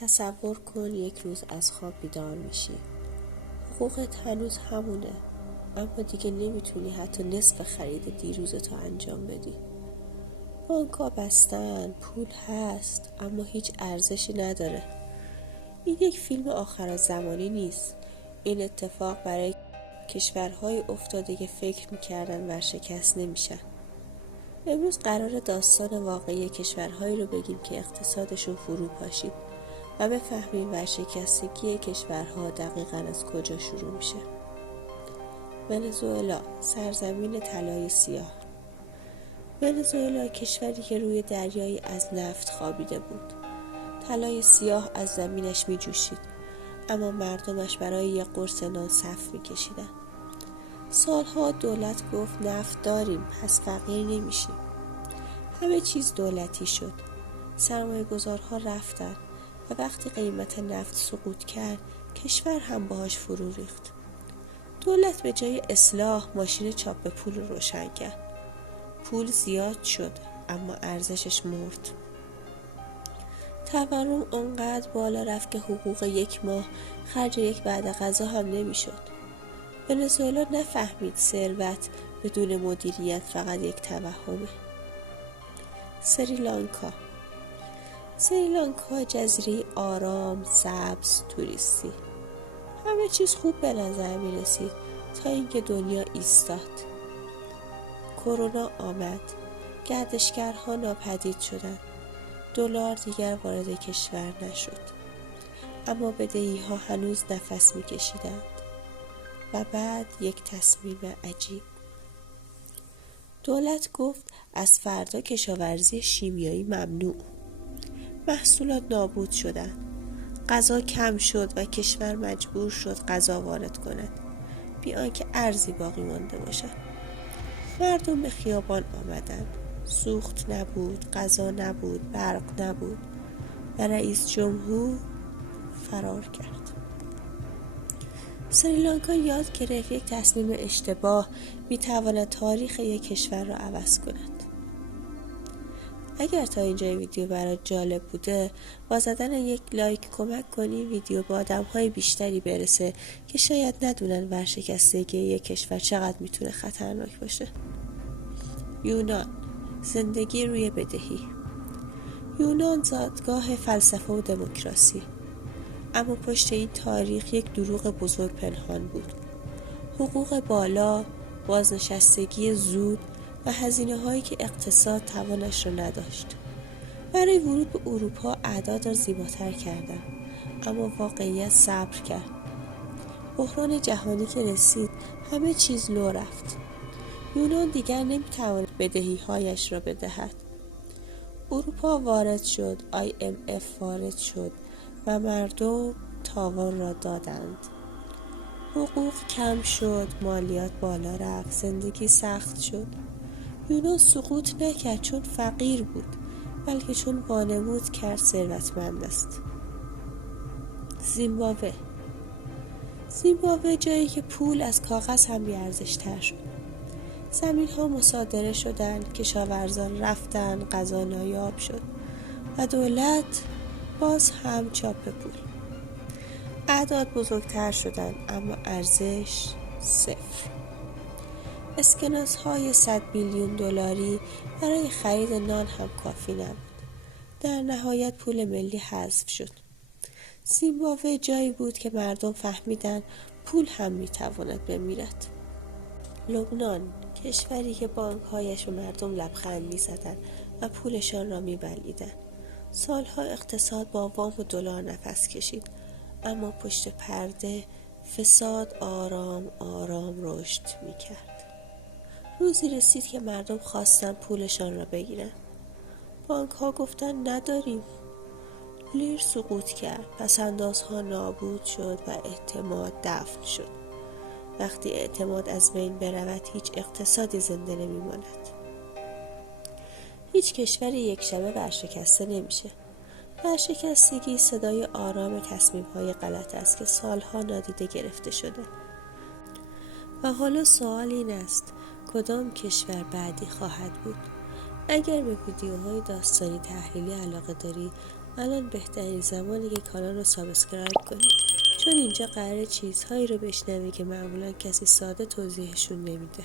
تصور کن یک روز از خواب بیدار میشی. حقوقت هنوز همونه، اما دیگه نمیتونی حتی نصف خرید دیروزتو انجام بدی. بانک‌ها بستن، پول هست، اما هیچ ارزشی نداره. این یک فیلم آخرالزمانی نیست. این اتفاق برای کشورهای افتاده که فکر میکردن ورشکست نمیشن. امروز قرار داستان واقعی کشورهایی رو بگیم که اقتصادشون فرو پاشید و بفهمیم ورشکستگی کشورها دقیقاً از کجا شروع میشه. ونزوئلا، سرزمین طلای سیاه. ونزوئلا کشوری که روی دریایی از نفت خوابیده بود. طلای سیاه از زمینش می جوشید، اما مردمش برای یک قرص نان صف می کشیدن. سالها دولت گفت نفت داریم، پس فقیر نمیشیم. همه چیز دولتی شد. سرمایه گذارها رفتن و وقتی قیمت نفت سقوط کرد، کشور هم باهاش فرو ریخت. دولت به جای اصلاح ماشین چاپ پول رو روشن کرد. پول زیاد شد، اما ارزشش مرد. تورم اونقدر بالا رفت که حقوق یک ماه خرج یک بعد غذا هم نمیشد. ونزوئلا نفهمید ثروت بدون مدیریت فقط یک توهمه. سریلانکا جزیره آرام، سبز، توریستی. همه چیز خوب به نظر می رسید تا اینکه دنیا ایستاد. کرونا آمد. گردشگرها ناپدید شدند. دلار دیگر وارد کشور نشد. اما بدهی‌ها هنوز نفس می کشیدند. و بعد یک تصمیم عجیب. دولت گفت از فردا کشاورزی شیمیایی ممنوع. محصولات نابود شدند. غذا کم شد و کشور مجبور شد غذا وارد کند بی آنکه ارزی باقی مانده باشد. مردم به خیابان آمدند. سوخت نبود، غذا نبود، برق نبود و رئیس جمهور فرار کرد. سریلانکا یاد گرفت یک تصمیم اشتباه میتواند تاریخ یک کشور را عوض کند. اگر تا اینجای ویدیو برات جالب بوده، با زدن یک لایک کمک کنی ویدیو با آدم‌های بیشتری برسه که شاید ندونن ورشکستگی یک کشور چقدر میتونه خطرناک باشه. یونان، زندگی روی بدهی. یونان زادگاه فلسفه و دموکراسی. اما پشت این تاریخ یک دروغ بزرگ پنهان بود. حقوق بالا، بازنشستگی زود و هزینه‌هایی که اقتصاد توانش را نداشت. برای ورود به اروپا اعداد را زیباتر کردند، اما واقعیت صبر کرد. بحران جهانی که رسید، همه چیز لو رفت. یونان دیگر نمی‌تواند بدهی‌هایش را بدهد. اروپا وارد شد، IMF وارد شد و مردم تاوان را دادند. حقوق کم شد، مالیات بالا رفت، زندگی سخت شد. یونان سقوط نکرد چون فقیر بود، بلکه چون وانمود کرد ثروتمند است. زیمبابوه جایی که پول از کاغذ هم بی‌ارزش‌تر شد. زمین‌ها مصادره شدند، کشاورزان رفتند، غذا نایاب شد و دولت باز هم چاپ پول. اعداد بزرگتر شدند، اما ارزش صفر. اسکناس‌های 100 میلیون دلاری برای خرید نان هم کافی نبود. در نهایت پول ملی حذف شد. زیمبابوه جایی بود که مردم فهمیدند پول هم میتواند بمیرد. لبنان، کشوری که بانک‌هایش به مردم لبخند می‌زدند و پولشان را می‌بلعیدند. سالها اقتصاد با وام و دلار نفس کشید، اما پشت پرده فساد آرام آرام رشد می‌کرد. روزی رسید که مردم خواستن پولشان را بگیرن. بانک‌ها گفتن نداریم. لیر سقوط کرد، پس‌اندازها نابود شد و اعتماد دفن شد. وقتی اعتماد از بین برود، هیچ اقتصادی زنده نمی‌ماند. هیچ کشوری یک شبه ورشکسته نمیشه. ورشکستگی صدای آرام تصمیم‌های غلط است که سالها نادیده گرفته شده. و حالا سوال این است: کدام کشور بعدی خواهد بود؟ اگر به ویدیوهای داستانی تحلیلی علاقه داری، الان بهترین زمانی که کانال رو سابسکرایب کنی، چون اینجا قراره چیزهایی رو بشنوی که معمولا کسی ساده توضیحشون نمیده.